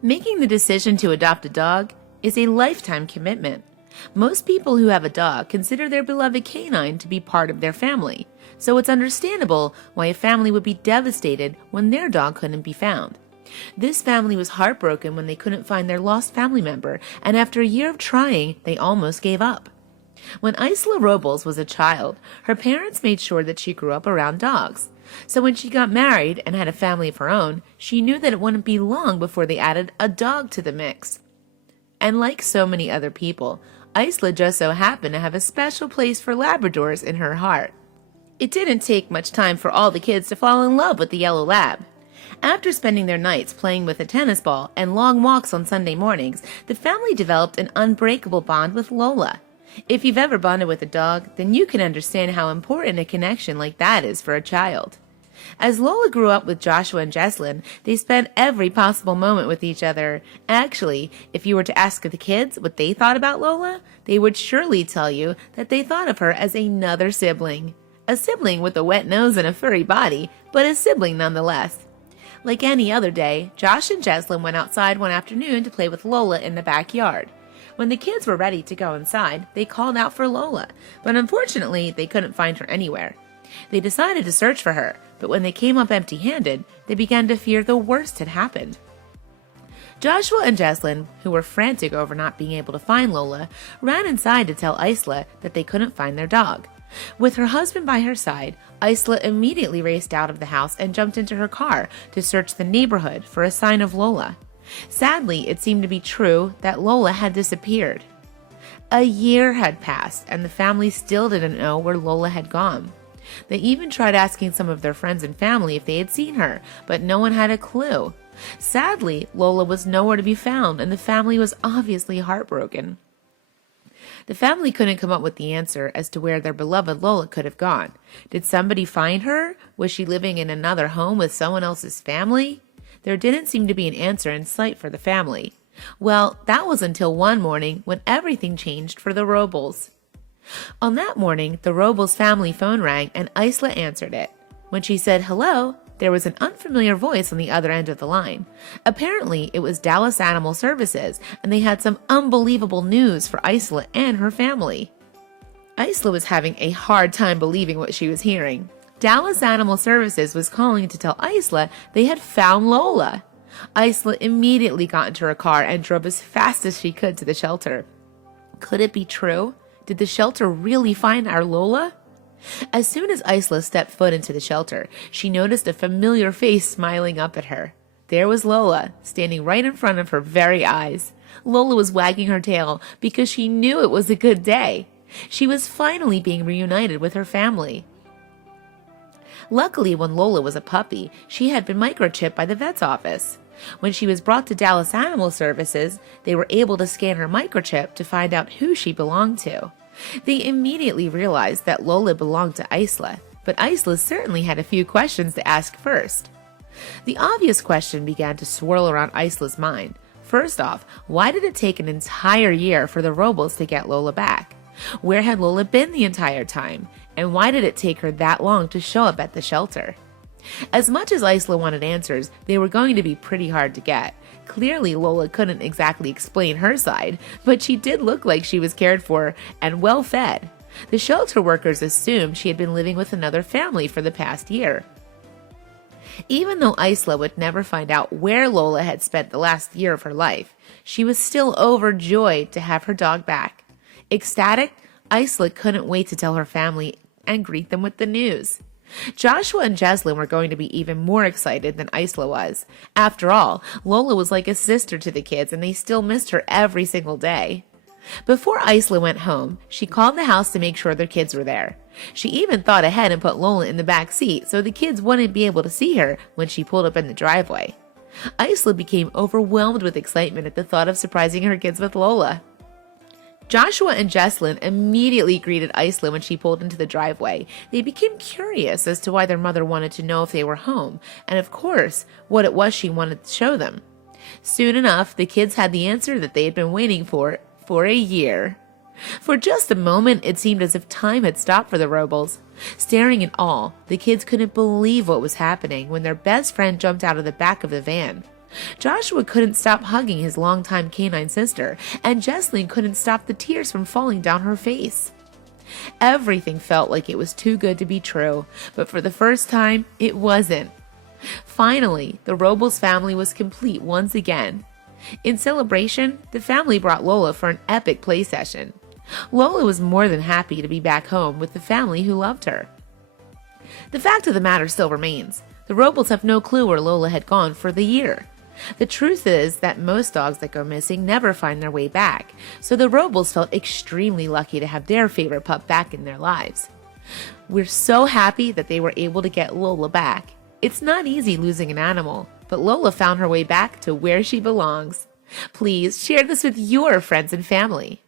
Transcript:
Making the decision to adopt a dog is a lifetime commitment. Most people who have a dog consider their beloved canine to be part of their family, so it's understandable why a family would be devastated when their dog couldn't be found. This family was heartbroken when they couldn't find their lost family member, and after a year of trying, they almost gave up. When Icela Robles was a child, her parents made sure that she grew up around dogs. So when she got married and had a family of her own, she knew that it wouldn't be long before they added a dog to the mix. And like so many other people, Icela just so happened to have a special place for Labradors in her heart. It didn't take much time for all the kids to fall in love with the yellow lab. After spending their nights playing with a tennis ball and long walks on Sunday mornings, the family developed an unbreakable bond with Lola. If you've ever bonded with a dog, then you can understand how important a connection like that is for a child. As Lola grew up with Joshua and Jesslyn, they spent every possible moment with each other. Actually, if you were to ask the kids what they thought about Lola, they would surely tell you that they thought of her as another sibling. A sibling with a wet nose and a furry body, but a sibling nonetheless. Like any other day, Josh and Jesslyn went outside one afternoon to play with Lola in the backyard. When the kids were ready to go inside, they called out for Lola, but unfortunately, they couldn't find her anywhere. They decided to search for her, but when they came up empty-handed, they began to fear the worst had happened. Joshua and Jesslyn, who were frantic over not being able to find Lola, ran inside to tell Icela that they couldn't find their dog. With her husband by her side, Icela immediately raced out of the house and jumped into her car to search the neighborhood for a sign of Lola. Sadly, it seemed to be true that Lola had disappeared. A year had passed, and the family still didn't know where Lola had gone. They even tried asking some of their friends and family if they had seen her, but no one had a clue. Sadly, Lola was nowhere to be found, and the family was obviously heartbroken. The family couldn't come up with the answer as to where their beloved Lola could have gone. Did somebody find her? Was she living in another home with someone else's family? There didn't seem to be an answer in sight for the family. Well, that was until one morning when everything changed for the Robles. On that morning, the Robles family phone rang and Icela answered it. When she said hello, there was an unfamiliar voice on the other end of the line. Apparently, it was Dallas Animal Services, and they had some unbelievable news for Icela and her family. Icela was having a hard time believing what she was hearing. Dallas Animal Services was calling to tell Icela they had found Lola. Icela immediately got into her car and drove as fast as she could to the shelter. Could it be true? Did the shelter really find our Lola? As soon as Icela stepped foot into the shelter, she noticed a familiar face smiling up at her. There was Lola, standing right in front of her very eyes. Lola was wagging her tail because she knew it was a good day. She was finally being reunited with her family. Luckily, when Lola was a puppy, she had been microchipped by the vet's office. When she was brought to Dallas Animal Services, they were able to scan her microchip to find out who she belonged to. They immediately realized that Lola belonged to Icela, but Icela certainly had a few questions to ask first. The obvious question began to swirl around Icela's mind. First off, why did it take an entire year for the Robles to get Lola back? Where had Lola been the entire time? And why did it take her that long to show up at the shelter? As much as Icela wanted answers, they were going to be pretty hard to get. Clearly, Lola couldn't exactly explain her side, but she did look like she was cared for and well fed. The shelter workers assumed she had been living with another family for the past year. Even though Icela would never find out where Lola had spent the last year of her life, she was still overjoyed to have her dog back. Ecstatic, Icela couldn't wait to tell her family and greet them with the news. Joshua and Jesslyn were going to be even more excited than Icela was. After all, Lola was like a sister to the kids, and they still missed her every single day. Before Icela went home, she called the house to make sure their kids were there. She even thought ahead and put Lola in the back seat so the kids wouldn't be able to see her when she pulled up in the driveway. Icela became overwhelmed with excitement at the thought of surprising her kids with Lola. Joshua and Jesslyn immediately greeted Icela when she pulled into the driveway. They became curious as to why their mother wanted to know if they were home, and of course, what it was she wanted to show them. Soon enough, the kids had the answer that they had been waiting for a year. For just a moment, it seemed as if time had stopped for the Robles. Staring in awe, the kids couldn't believe what was happening when their best friend jumped out of the back of the van. Joshua couldn't stop hugging his longtime canine sister, and Jesslyn couldn't stop the tears from falling down her face. Everything felt like it was too good to be true, but for the first time, it wasn't. Finally, the Robles family was complete once again. In celebration, the family brought Lola for an epic play session. Lola was more than happy to be back home with the family who loved her. The fact of the matter still remains. The Robles have no clue where Lola had gone for the year. The truth is that most dogs that go missing never find their way back, so the Robles felt extremely lucky to have their favorite pup back in their lives. We're so happy that they were able to get Lola back. It's not easy losing an animal, but Lola found her way back to where she belongs. Please share this with your friends and family.